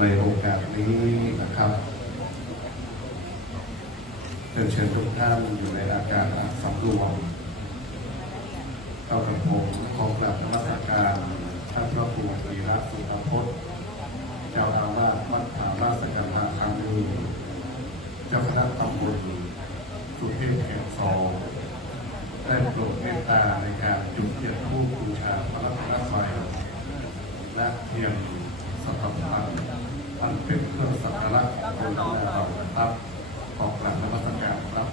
ในโอกาสนี้นะครับเชิญทุกท่านอยู่ในอาการสำรวมต่อกระผมขอกราบนมัสการท่านพระครูวีระสุภพจน์เจ้าอาวาสวัดผาลาดสักการะธานีเจ้าคณะตำบลสุเทพเขตสองได้โปรดเมตตาในการจุดเทียนธูปบูชาพระรัตนตรัยและเทียนสัทธพันธ์อันเป็นเครื่องสักการะบูชาเราครับขอกราบนมัสการครับ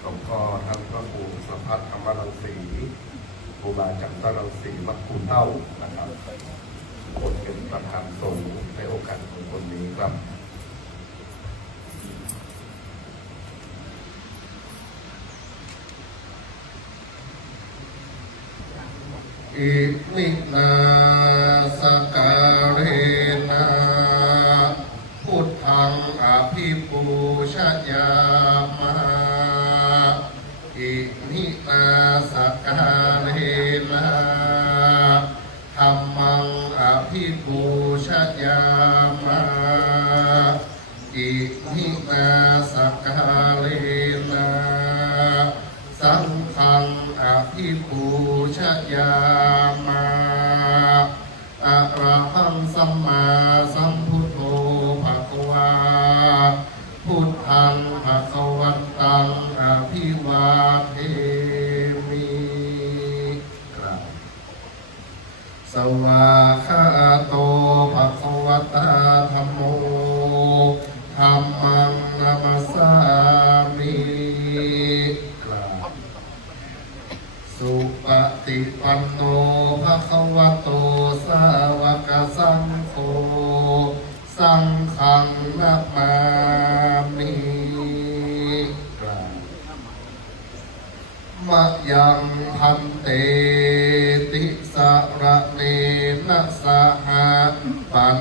หลวงพ่อท่านพระครูสัมพัทธธรรมรังสีครูบาจันทรังสีวัดภูเต้านะครับคนเป็นประธานสงฆ์ในโอกาสของคนนี้ครับอิมินาสการะนาพุทธังอภิปูชยามะอิมินาสการะนาธัมมังอภิปูชยามะอิมินาสการะนาสังฆังอภิปูชยามะอะระหังสัมมาสัมพุทโธภะคะวาพุทธังภะคะวันตังอภิวาเทมิครับสวากขาโตภะคะวตาธัมโมธัมมังนัมสสามิสุปฏิปันโนภะคะวะโตสาวกสังโฆสังฆังนะมามิมะยังพันเตติสระเนนะสหะปัญ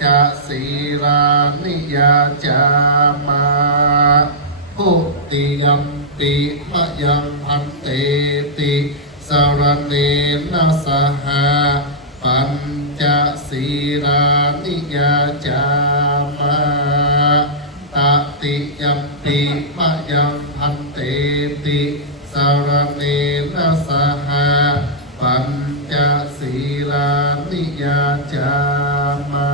จศีรานิยาจามาพุติยัมปิมะยังพันเตติสระเนนะสหะปัญจศีรานิยาจามาตติยัมปิมะยังพันเตติสระเนนะสหะปัญจศีรานิยาจามา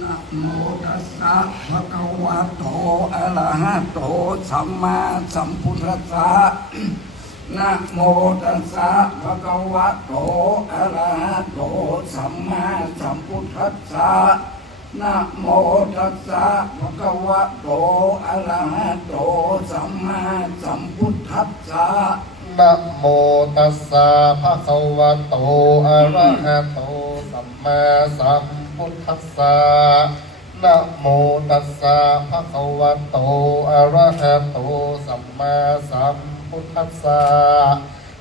นะโมตัสสะภะคะวะโตอะระหะโตสัมมาสัมพุทธัสสะนะโมตัสสะภะคะวะโตอะระหะโตสัมมาสัมพุทธัสสะนะโมตัสสะภะคะวะโตอะระหะโตสัมมาสัมพุทธัสสะนะโมตัสสะภะคะวะโตอะระหะโตสัมมาสัมพุทธัสสะนะโมตัสสะภะคะวะโตอะระหะโตสัมมาสัมพุทธัสสะ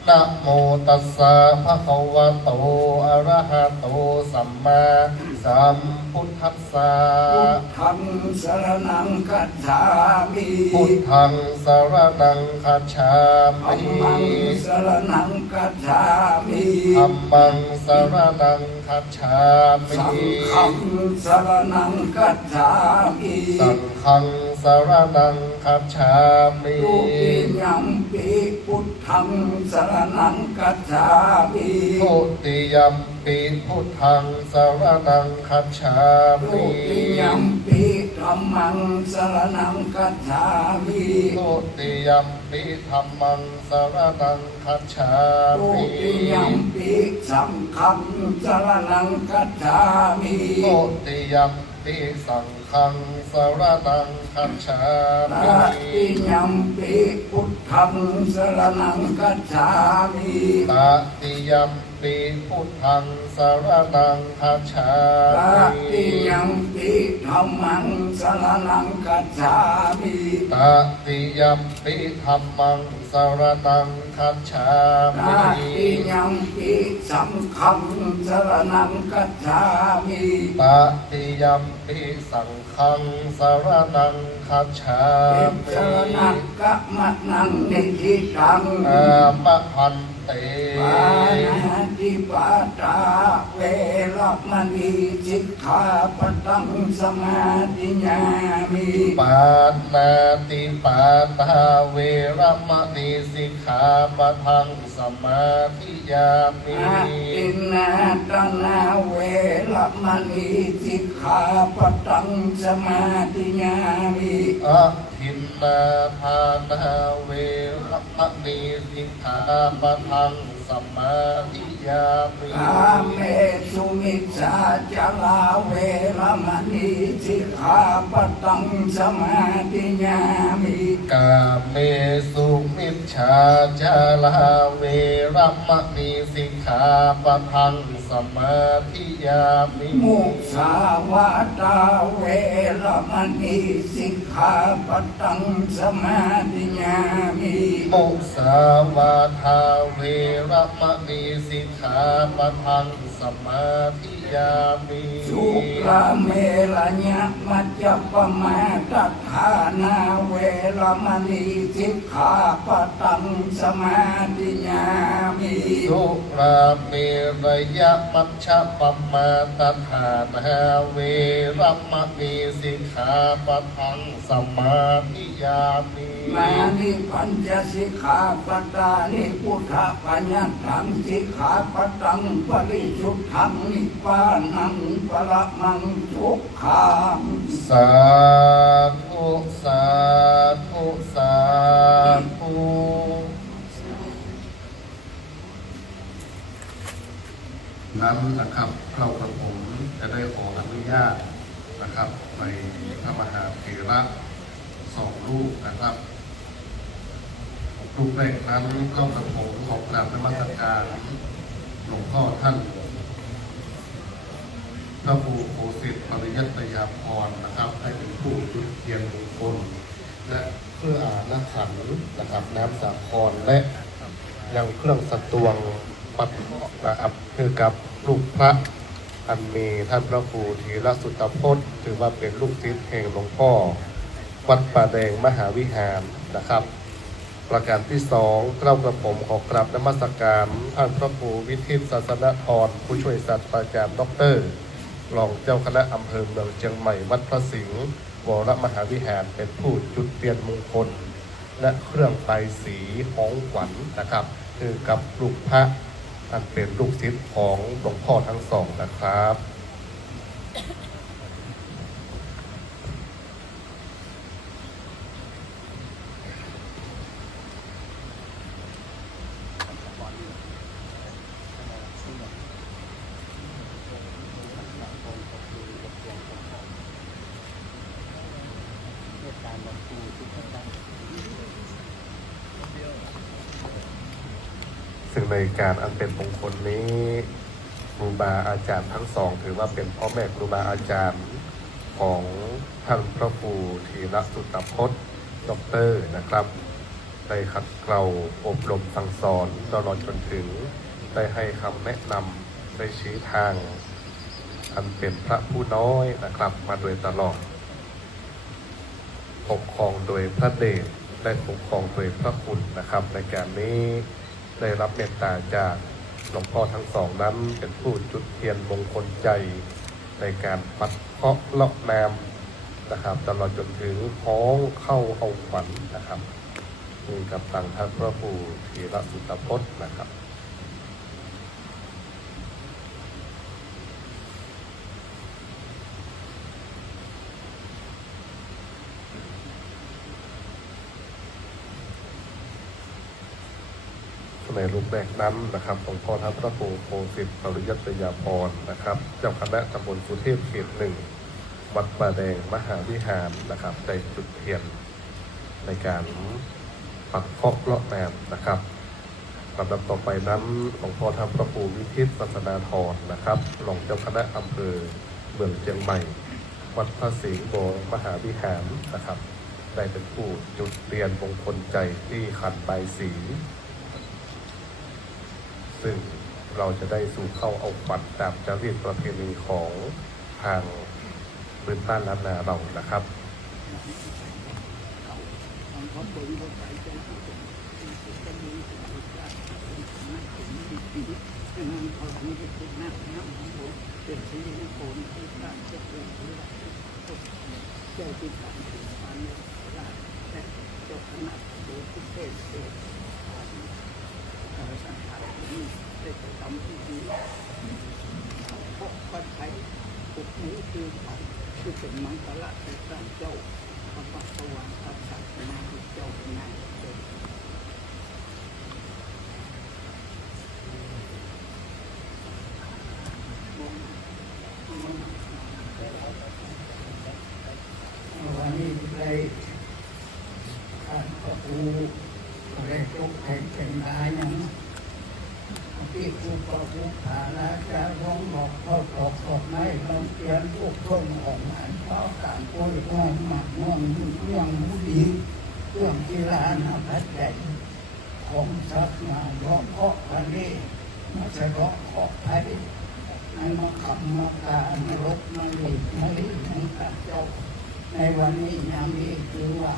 นะโมตัสสะภะคะวะโตอะระหะโตสัมมาสัมพุทธัสสะพุทธังสรณังคัจฉามิพุทธังสรณังคัจฉามิธัมมังสรณังคัจฉามิธัมมังสรณังคัจฉามิสังฆังสรณังคัจฉามิสังฆังสรณังคัจฉามิทุติยัมปิพุทธังสรณังคัจฉามิทุติยัมปิพุทธังสรณังคัจฉามิทุติยัมปิธัมมังสรณังคัจฉามิทุติยัมปิธัมมังสรณังคัจฉามิทุติยัมปิสังฆังสรณังคัจฉามิทุติยัมปิ ปิสังฆังสรณังคัจฉา ต มิ ติยัมปิพุทธังสรณังกัจฉามิ ตติยัมปิพุทธังสรณังคัจฉา ต มิ ติยัมปิธัมมังสรณังกัจฉามิ ตติยัมปิธัมมังสรณังคัจฉา ต มิ ติยัมปิสังฆังสรณังกัจฉามิ ตติยัมปิสังฆังสรณังคัจฉา เอ มิ สรณังกะมะนังนิทิตัง อามะหันเต ปานาติปาตาเวรมณีสิกขาปะตังสมาธิญามิ ปานาติปาตาเวรมณีสิกขาปะทังสมาธิยามิ อาทินนาตนาเวรมณีสิกขาปะตังสมาธิญามิ อะทินนาทานาเวรมณีสิกขาปะทังสมาธิยามิ กาเมสุมิจฉาจาราเวรมณีสิกขาปะตังสมาธิญามิ กาเมสุมิชฌาจาลาเวรมณีสิกขาปะทังสมาธิยามิ มุสาวาตาเวรมณีสิกขาปะตังสมาธิญามิ มุสาวาทาเวรมณีสิกขาปะทังสมาธิยามิ สุราเมรญะมัจจปมาตัฏฐานาเวรมณีสิกขาปะตังสมาธิญามิ สุราเมรยมัชฌะปมาตฐานาเวรมณีสิกขาปะทังสมาธิยามิ มานิปัญจสิกขาปตานิพุทธปัญญตังสิกขาปตังปริสุทธังนิพพานังปรมังทุกขัง สาธุสาธุสาธุนั้นนะครับเรากระผมจะได้ขออนุญาตนะครับในพระมหาเถระสองรูปนะครับรูปแรกนั้นก็กระผมขอกราบนมัสการหลวงพ่อท่านพระครูโคสิทธิ์ปริยัตยาภรณ์นะครับให้เป็นผู้จุดเทียนมงคลและเพื่ออาณาขันธ์นะครับน้ำสาครและยังเครื่องสตวงปัดนะครับคือกับลูกพระอันมีท่านพระครูธีรสุตตพจน์ถือว่าเป็นลูกศิษย์แห่งหลวงพ่อวัดป่าแดงมหาวิหารนะครับ ประการที่สองเกล้ากระผมขอกราบนมัสการท่านพระครูวิทิตศาสนธรผู้ช่วยศาสตราจารย์ดรรองเจ้าคณะอำเภอเมืองเชียงใหม่วัดพระสิงห์วรมหาวิหารเป็นผู้จุดเทียนมงคล และเครื่องไปสีของขวัญนะครับ คือกับลูกพระอันเป็นลูกศิษย์ของหลวงพ่อทั้งสองนะครับ ซึ่งในการอันเป็นมงคลนี้ครูบาอาจารย์ทั้งสองถือว่าเป็นพ่อแม่ครูบาอาจารย์ของท่านพระครูธีรสุตตพจน์ด็อกเตอร์นะครับได้ขัดเกลาอบรมสั่งสอนตลอดจนถึงได้ให้คำแนะนำได้ชี้ทางอันเป็นพระผู้น้อยนะครับมาโดยตลอดปกครองโดยพระเดชและปกครองโดยพระคุณนะครับในการนี้ได้รับเมตตาจากหลวงพ่อทั้งสองนั้นเป็นผู้จุดเทียนมงคลใจในการปัดเคราะห์เลาะแนมนะครับตลอดจนถึงพ้องเข้าเอาขวัญนะครับนี่กับทางท่านพระครูธีรสุตตพจน์นะครับ ในรูปแบบนั้นนะครับหลวงพ่อท่านพระครูโคสิทธิ์ปริยัตยาภรณ์นะครับเจ้าคณะตำบลสุเทพเขตหนึ่ง วัดป่าแดงมหาวิหารนะครับได้จุดเทียนในการปักคอกเลาะแนมนะครับลำดับต่อไปนั้นหลวงพ่อท่านพระครูวิทิตศาสนาธรนะครับรองเจ้าคณะอำเภอเมืองเชียงใหม่วัดพระศรีโบมหาวิหารนะครับได้เป็นผู้จุดเทียนมงคลใจที่ขันใบสีซึ่งเราจะได้สู่เข้าเอาปัดตามจารีตประเพณีของทางพื้นบ้านล้านนาเรานะครับคือเป็นมังกรแต่สร้างเจ้าพระปัสวาพระสัตว์มาเจ้าเป็นนายวันนี้เลยการประตูเลยจบแข่งเป็นนายยังที่ผู้ประพุทธานาจะร้องบอกเขาตอกตอกไม้ลงเตียนพวกต้นของมันเขาต่างคนห้องหมักม่วงเรื่องผู้ดีเรื่องกีฬานาพัดใหญ่ของสัตว์มาร้องเพาะพันนี้มาจะร้องขอบไทยให้มาขับมาการนรกมาหลีกมาลีของข้าเจ้าในวันนี้ยังมีคือว่า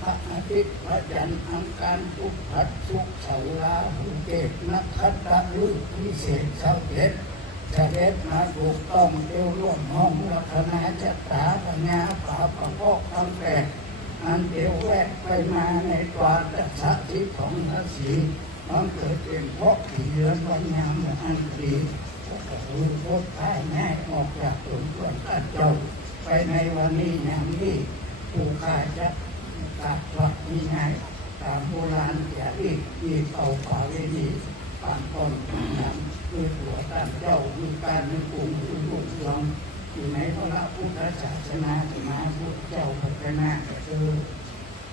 พระอาทิตย์พระจันทร์อังคารพุธพัดสุกร์เสาร์ราหูเกตนักขัตตะฤกษ์พิเศษเสาร์เจ็ดเสด็จมาถูกต้องเดียวร่วมห้องลัคนาจัตตาปัญญาป่าประกอบทั้งแปดอันเดียวแวกไปมาในตวาตสัตทิของพระศรีมันเกิดเป็นเพราะผีเรือนปัญญาอันดีรู้พบท้ายแม่ออกจากตัวส่วนตัดเจ้าไปในวันนี้อย่างนี้ผู้ข้าจะตัดหลักมีไงตามโบราณอย่ารีบมีเป่าป่าเวทีปานต้นนั้นคือหัวตั้งเจ้ามีการในกลุ่มคือบุญยอมอยู่ในพระพุทธศาสนาจะมาพุทธเจ้าพัฒนาคือ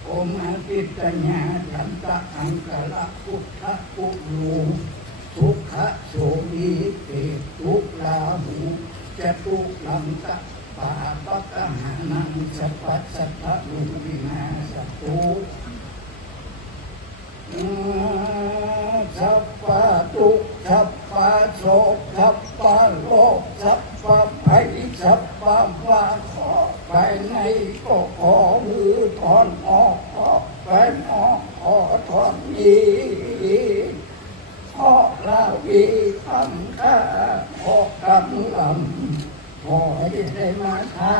องค์อาทิตย์ญาจันตะอังกะละพุทธปุรูทุกขโสมีเตทุกลาหูจะทุกลังตะปาปะกะหานังสัพพะสัพพะลุวินาสัพพุสัพพะทุกสัพพะโสสัพพะโลกสัพพะภัยสัพพะวาขอไปในก็ขอมือถอนออกขอไปออกขอถอนอีขอลาวีคำข้าขอกำลำขอให้ได้มาทา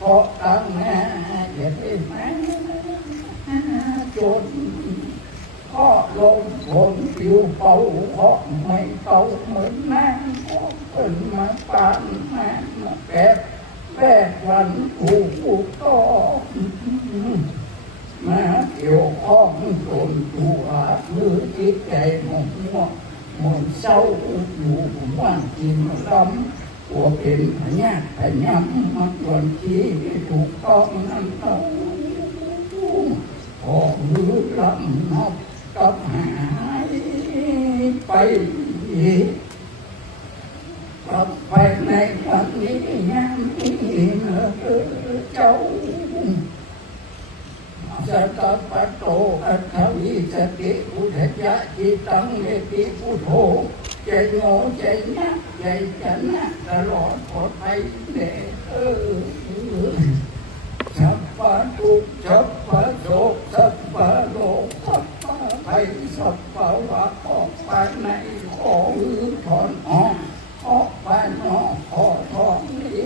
ขอตั้งแม่อย่าได้มาจนขอลงฝนผิวเป่าขอไม่เป่าเหมือนน้ำขอเป็นมาปานมาแปดแปดวันผูกต่อมาเกี่ยวข้องตนตัวมือจิตใจหมุ่งมั่วหมุนเศร้าอยู่ว่างกินลำตัวเป็นพญาพญามมาตวนที่ถูกต้องนั้นต้องพอมือลำนับกับหายไปกลับไปในวันนี้ยังมีเจ้าสัตปะโตอัตถวิสติอุทยะจิตังเมติพุทโธใจโง่ใจนักใจจะนักตลอดปลอดภัยเด้สัพพะทุกข์สัพพะโศกสัพพะโลกสัพพะภัยสัพพะวะออกไปในขอมือถอนออกไปนอกขอถอนนี้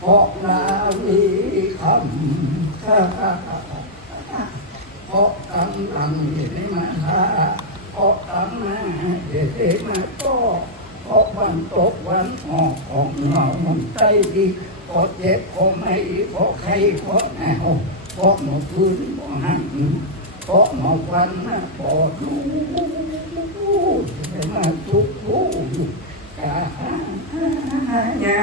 ขอลาวีคำเพราะกำลังเห็นมาหาเพราะกำลังเห็นมาก็เพราะวันตกวันออกของเรามันใจดีเพราะเจ็บเพราะไม่เพราะใครเพราะแนวเพราะหมดพื้นเพราะหันเพราะหมดวันเพราะดูมาทุกข์กาญา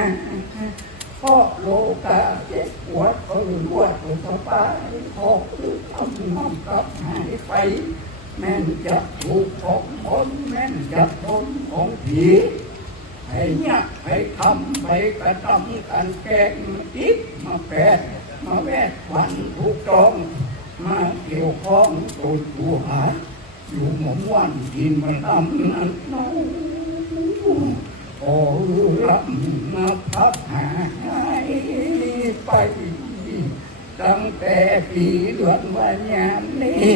จับคนของผีให้ยักให้ทำให้กระทำกันแกงอิบมาแปดมาแวดวันถูกต้องมาเกี่ยวข้องตัวตัวหาอยู่หม่อมวันกินมันทำนั้นน้องโอ้รับมาพักหายไปตั้งแต่ปีเดือนวันยามนี้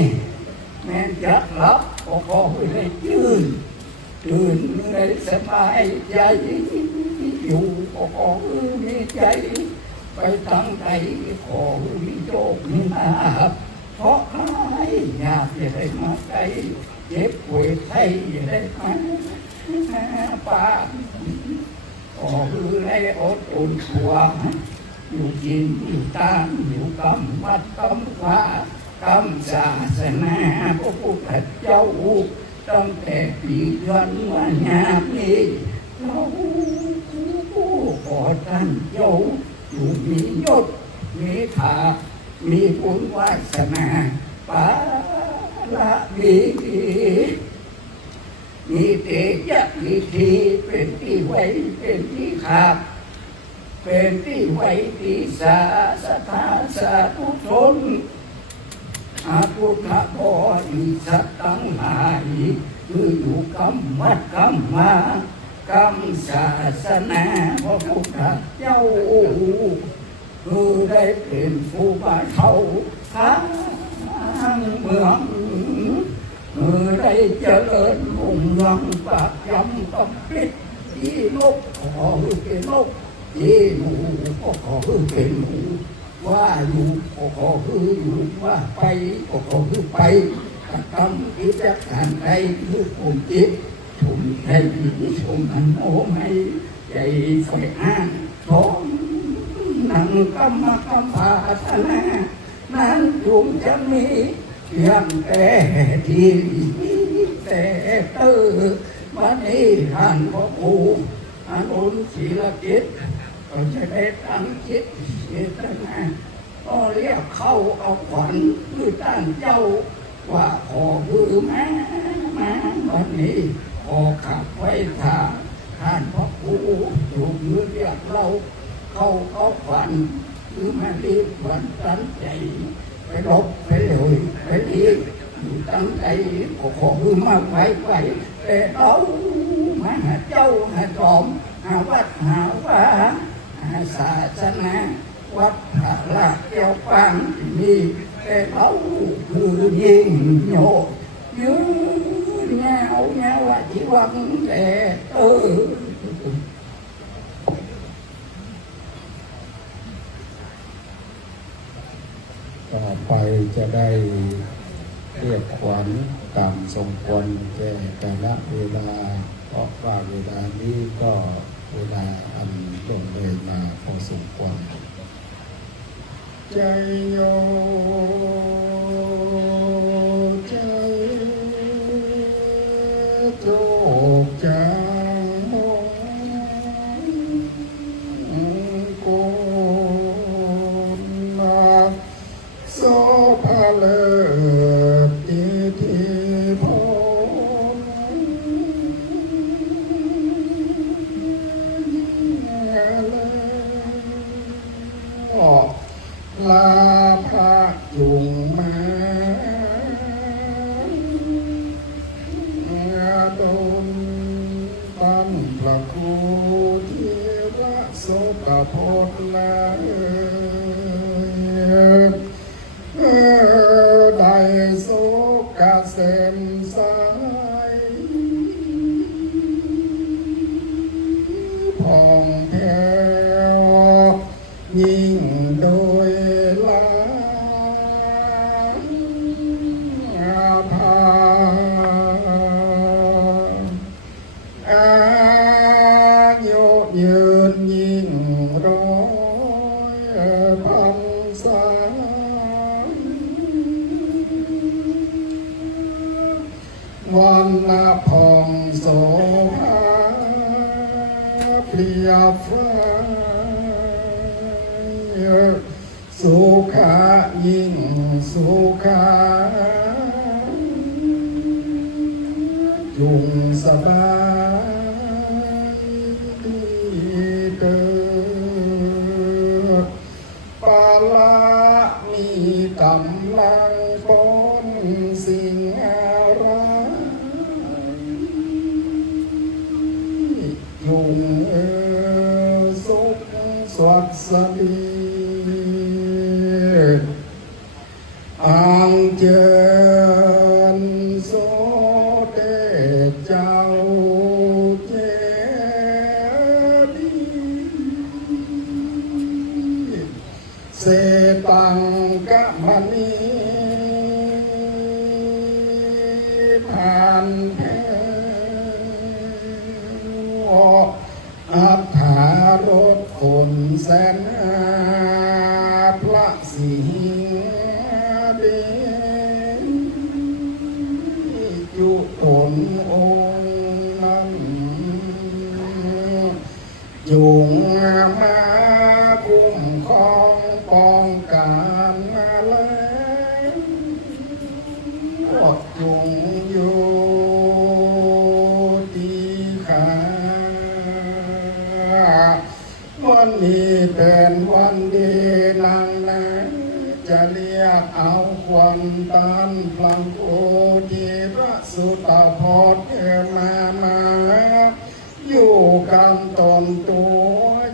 แม่จัดรับก็ขอให้ยืนตื่นในสบายใจอยู่ก็ขอมีใจไปตั้งใจขอมีโชคมีลาภเพราะใครอยากจะได้มาใจเจ็บป่วยไข้จะได้มาป่าก็คือให้อดทนชัวอยู่กินอยู่ตามอยู่กำวัดกำว่ากำศาสนาพระพุทธเจ้าตั้งแต่ปีเดือนวันยามนี้เราขอท่านเจ้าอยู่มียศมีฐามีบุญวาสนาปาละมีเตยะมีทีเป็นที่ไว้เป็นที่ขาดเป็นที่ไว้ที่สาสถาสาธุชนอาพุทธบริษัทตั้งหลายคืออยู่กำวัดกำมากำศาสนาพระพุทธเจ้าคือได้เป็นผู้บาเทาทั้งเมืองคือได้เจริญรุ่งเรืองปากยำกับปิดที่นกขอเป็นนกที่หนูก็ขอเป็นหนูว่าอยู่ก็ขออยู่ว่าไปก็ขอไปกระทำกิจการใดคือผมจิตชุมใจชุมอันโอไม่ใจไฟอ้างท้องนั่งกรรมภาสนานั้นจุมจะมีเพียงแต่ที่แต่วันนี้ท่านพระครูอนุศิลกิจก็จะได้ตั้งจิตเจตนาก็เรียกเข้าเอาขวัญคือตั้งเจ้าว่าขอมือมาวันนี้ขอขับไว้ท่านพระครูอยู่มือเรียกเราเข้าเอาขวัญคือมาดีขวัญตั้งใจไปลบไปเลยไปดีอยู่ตั้งใจขอมือมาไว้แต่เรามาหาเจ้าหาจอมหาวัดหาว่าศาสนาวัดพระราชเจ้าปังมีแต่เราคือยิ่งโยยืนเงาจีวังแต่ต่อไปจะได้เรียกขวัญตามสมควรแก่แต่ละเวลาเพราะว่าเวลานี้ก็เวลาอันลงเลยมาพอสมควรใจโยใจโจกจางมงโกนาโสภาเลติทิพลาภะจุงมาตนตั้งพระครูเทระโสกโพธลาได้โสกเสมสายผ่องแผ้วยิ่งโดยลาภาอายุยืนยิ่งร้อยพรรษาวันละผ่องโสภาเปรียบฟ้าสุขายิ่งสุขาจุ งสบายเกิดปาละมีกำลังพ้นสิ่งอะไรยุงสุขสวัสดีอังเจิญโสเดชเจ้าเจดีเสตังกะมณีผ่านแพ้อัฏฐารถคนแสนพระสิงห์เดชจุตนองค์นั้นจุงมาคุ้มครองป้องกันมาแล้วอดจุงอยู่ที่ขาวันนี้เป็นวันดีนางนะจะเรียกเอาความตันพลังโอทีพระสุตโพธิมาอยู่กันตนตัว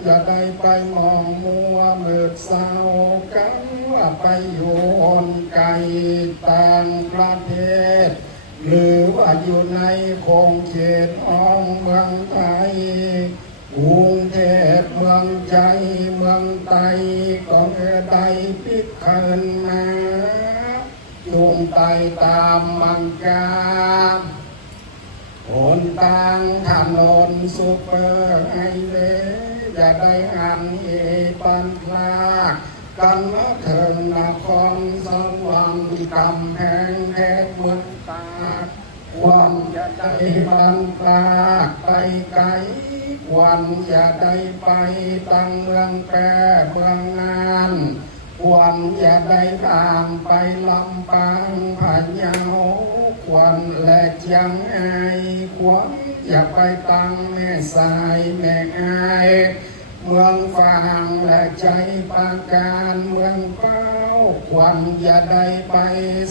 อย่าได้ไปมองมัวมืดเศร้ากันว่าไปอยู่อนไกลต่างประเทศหรือว่าอยู่ในคงเขตของเมืองไทยกรุงเทพเมืองใจเมืองไตก็เมื่อใดพิกเขินมาจุงไตตามมังกาโอนต่างถนนซุปเปอร์ไฮเวย์อย่าได้หันเหปันพลากันมาเถิงนครสวรรค์กำแพงเพชรเมืองตากความจะได้บันตาไปไกลความจะได้ไปตั้งเมืองแปรเมืองงานความจะได้ทางไปลำปางพะเยาความและเชียงไฮ้ความอย่าไปตั้งแม่สายแม่ไอเมืองฟางและใจปาการเมืองเป้าความอย่าได้ไป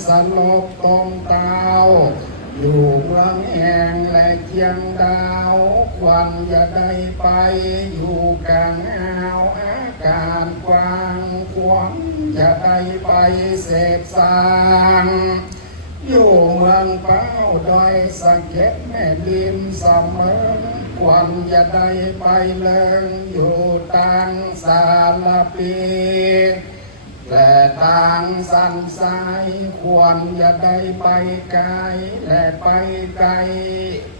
สลบตรงเตาอยู่เมืองแห่งและเชียงดาวความอย่าได้ไปอยู่กลางอ่าวอากาศกว้างความอย่าได้ไปเสพสางอยู่เมืองเป้าดอยสะเก็ดแม่ดินเสมอความอย่าได้ไปเลิงอยู่ต่างสารปีและต่างสันสายควรอย่าได้ไปไกลและไปไกล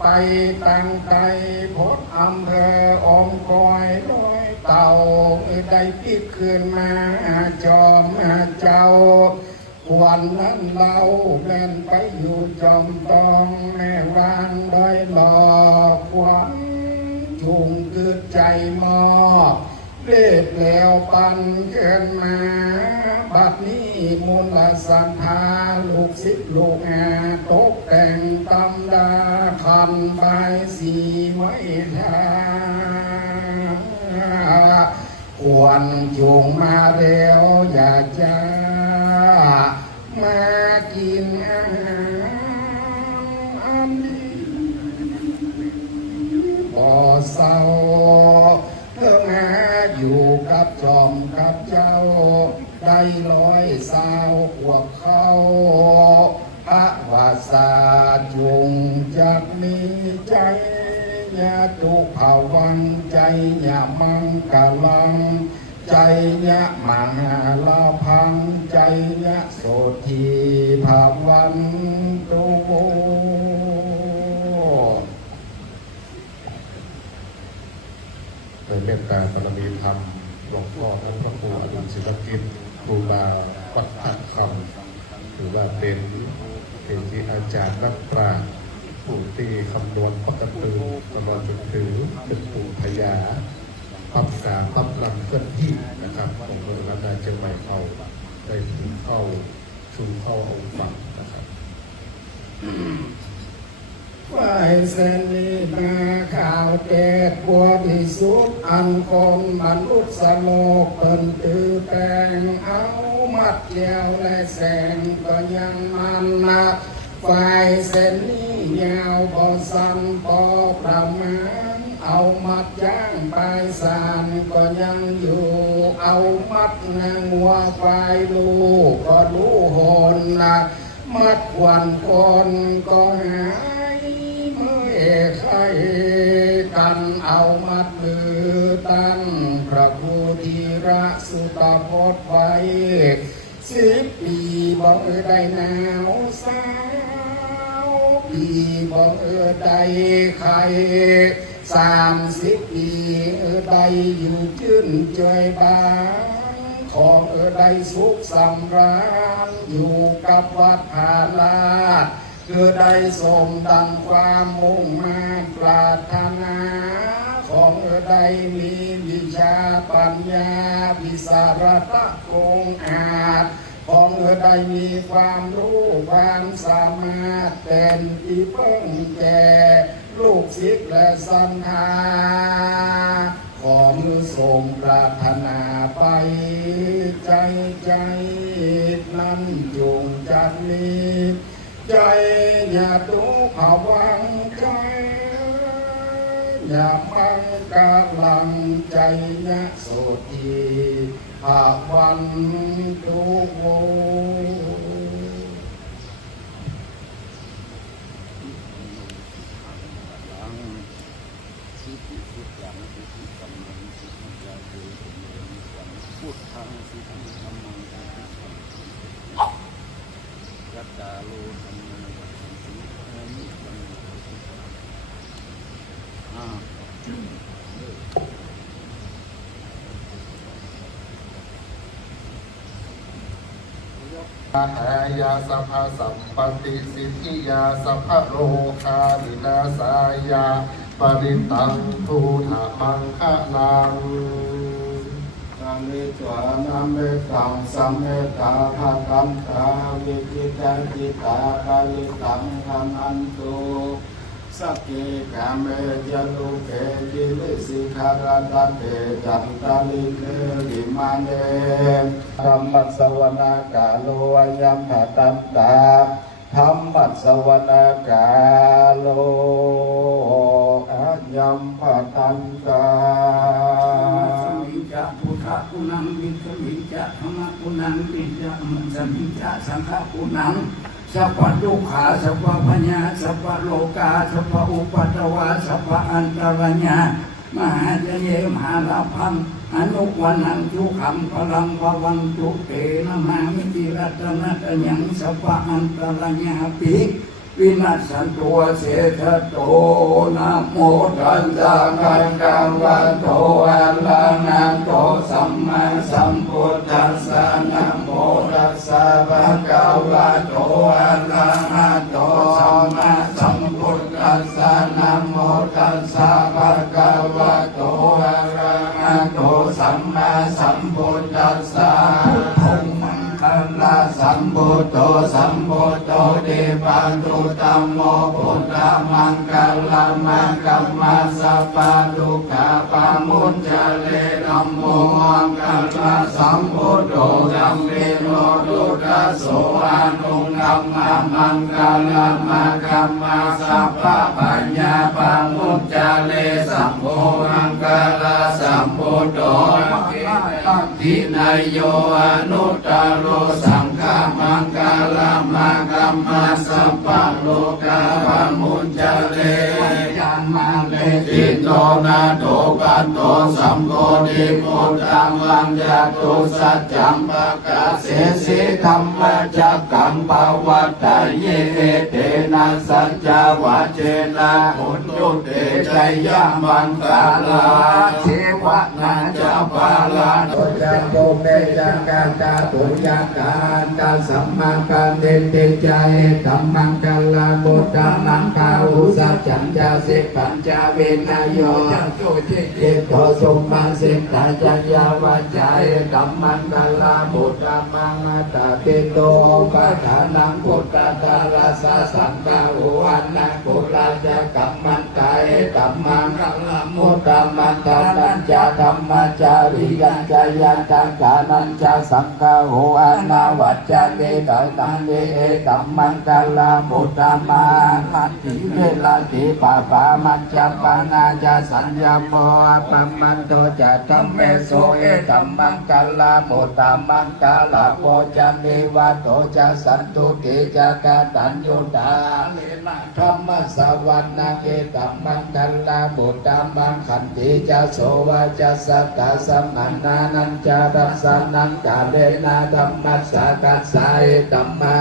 ไปตั้งไกลพดอำเภอองค์กอยลอยเต่าได้พิกขึ้นมาจอมเจ้าวันนั้นเราแม่นไปอยู่จอมตองแม่วางได้หลอกหวังจุงกึดใจมอบเล็ดแล้วปันเกินมาบัดนี้มูลสันธาลูกศิษย์ลูกหาตกแต่งตำดาคันใบสีไว้ทาควรจุงมาเร็วอย่าจ้ามากินอาหารอันดีบ่เศร้าเพิ่งหาอยู่กับจอมกับเจ้าได้ร้อยสาวขวบเข้าพระวาสาจุงจากมีใจยาตุภาวังใจยามังกะลังใจยะมังลาพังใจยะโสทีภาวันตุในเมตตาบารมีธรรมหลวงพ่อท่านพระครูอดุลศิลกิจครูบาวัดท่าคำถือว่าเป็นที่อาจารย์นักปราชญ์ผู้ที่คำนวณปกติตลอดจนถึงเป็นปู่พญาพับกาพับลำเคลื่อนที่นะครับของเมืองล้านนาเชียงใหม่เขาได้ถึงเข้าชูเข้าองค์ฝั่งนะครับ ฝ่ายแสนนี้นาข่าวแก่กลัวที่สุดอันคนมนุษย์สโลกเปิ่นตือแปลงเอามัดเกี่ยวและแสงก็ยังมันนักฝ่ายเส้นนี้ยาวพอสั้นพอประมาณเอามัดย่างไปสานก็ยังอยู่เอามัดนางวัวควายลูกก็รู้หนนักมัดควันคนก็หายเมื่อใครกันเอามัดมือตั้งพระพุทธิระสุตพจน์ไว้10 ปีบอกได้หนาวสาวปีบอกได้ไข่30 ปีได้อยู่จื่นเจยบางของได้สุขสำราญอยู่กับวัดพาลาดได้สมดังความมุ่งมั่นปรารถนาของได้มีวิชาปัญญาวิสารตะคงอาจของได้มีความรู้ความสามารถเป็นที่เพิ่งแก่ลูกศิษย์และศรัทธาขอมือส่งปรารถนาไปใจนั้นจงจัดมีใจอย่าตุภาวังใจอย่ามังกาลังใจนะโสตีภาวันตุโวอาหายาสัพพะสัมปติสิทธิยาสัพพะโลกาลินาสายาปริตังทูถามังคะลังสัมเมตวานัมเมตังสัมเมตาภะกัมตาวิจิตังจิตาคาลิตังธรรมันตุสักเกกาเมจลุเกจิลิสิขารตัเตจันตาลิเกลิมาเนธรรมสวนา กาโลยัมภตัมตาธรรมสวนากาโลอายัมภตันตาสมิจจะพุทธกุณังวิสมิจจะธรรมกุณังวิจจะมัสมิจจะสังฆกุณังสัพพะทุกขาสัพพะปัญญาสัพพะโลกาสัพพะอุปัตวาสัพพะอันตรญา มหาเจเยมหาลาภังอนุวันนังทุขังพลังภวันตุเตนะมามิติรัตนะตัญญังสัพพะอันตรญาปิวินัสสันตัวเสธโตนะโมตัสสะภะคะวะโตอะระหะโตสัมมาสัมพุทธัสสะนะโมตัสสะภะคะวะโตอะระหะโตสัมมาสัมพุทธัสสะนะโมตัสสะภะคะวะโตอะระหะโตสัมมาสัมพุทธัสสะพุทธังคัลลาสัมพุทโธสัมพุทโธเดปันตุตัมโมพุทธมังคัลลามังคัมมาสัพพะทุกขปามุจเจเลนัมโมมังคัลลาสัมพุทโธยัมเมโนตุตัสโสอานุนัมมามังคัลลามังคัมมาสัพพะปัญญาปามุจเจเลสัมโฆมังคัลลาสัมพุทโธทินายโยอนุตตโรสังฆมังคัลลามังคัมมาสัพพะโลกาปามุจเจเลยานมาเลติโตนาโตกันโตสัมโฆติมุตตังวังยาตุสัจจัมปะกาเสสิธรรมจักกังปวัตตะเยเตนะสัจจวะเจนะปุญญุเตชัยยะมังคาลาเทวะนาจะปาลาโตจักโยเมจักการตาตุญญาการตาสัมมาการเดเตใจธัมมังกัลลามุตตะนังคาอุสัจจัญจาสิปัญจว เวนะโย จันโตเจเจ เจโตสุมาสิตาจัญญาวาจายกัมมันตาลาบุตรมังอัตตปิโตปะฐานังพุทธตาราสะสังฆาอุวันนะกุลาจะกัมมันตายกัมมังกัลมุตตมันตานัญจธรรมจาริยัญจายันตังกานัญจสังฆาอุวันนาวัจจะเกตังตังเอกัมมันตาลาบุตรมังอัตติเวลาติปะปามัจจปานาจะสัญญาโมปัมมันโตจะธัมเมโสเอกัมมังกัลลาโมตามังกัลลาโพจันเนวะโตจะสันตุติจะกาตัญญูตาธรรมสวรรณเอกัมมังกัลลาโมตามังขันติจะโสวะจะสัตตะสัมมันนานันจะรัสสนังกาเลนะธัมมัสสะกัสสะเอตัมมา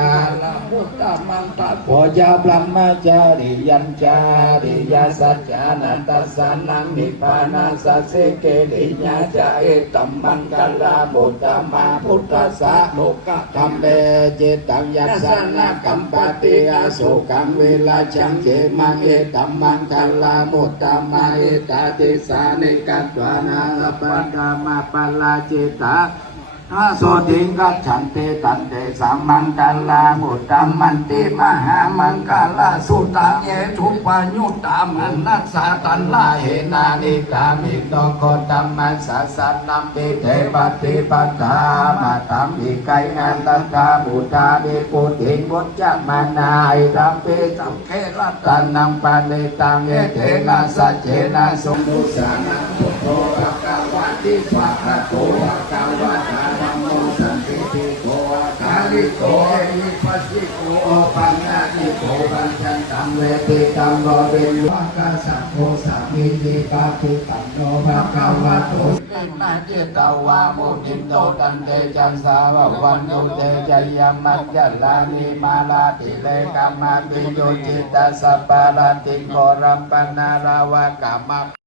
พุทธมังปัสโพยาพรหมจาริยัญจาริยสัจจานันตสันนังนิพพานาสัสสิเกริญาจาเอตัมมังกัลลาโมตามาพุทธสสะโลกะธัมเมเจตังยัสสนะกัมปติอาโสกังเวลาชังเจมังเอตัมมังกัลลาโมตามาเอตาติสานิกัตวานาปัตตามาปัลลาเจตาอาโสติกัจฉันเตตันเตสัมมังกัลลาโมตามันติมหามังกัลลาสุตังเยทุปปัญญุตามันนัสสะตันลาเหนานิกามิโนโคตัมมัสสะสันนัมปิเทปฏิปัฏฐามาตัมปิไกอันตตาบุตาดิปุติมุจจมานาอิตัมปิสัมเขรัตนังปานิตังเอเทนะสัจเจนะสมุสานังพุทโธภะคะวะติภะคะโตภะคะวะตาธัมโมสันติปิโกกาลิโกเอหิปัสสิโกปัญญาติโกปัญจันตังเวทิตังโลเววะกาสัพโพสัพพิติปาติปันโนภะคะวะโตเป็นนาเจตาวามุนิโตตันเตจันสาวะวันโยเตจยามัจจลานิมาลาติเลกัมมาติโยจิตตสัปปาราติโกรัมปนาราวะกัมมะ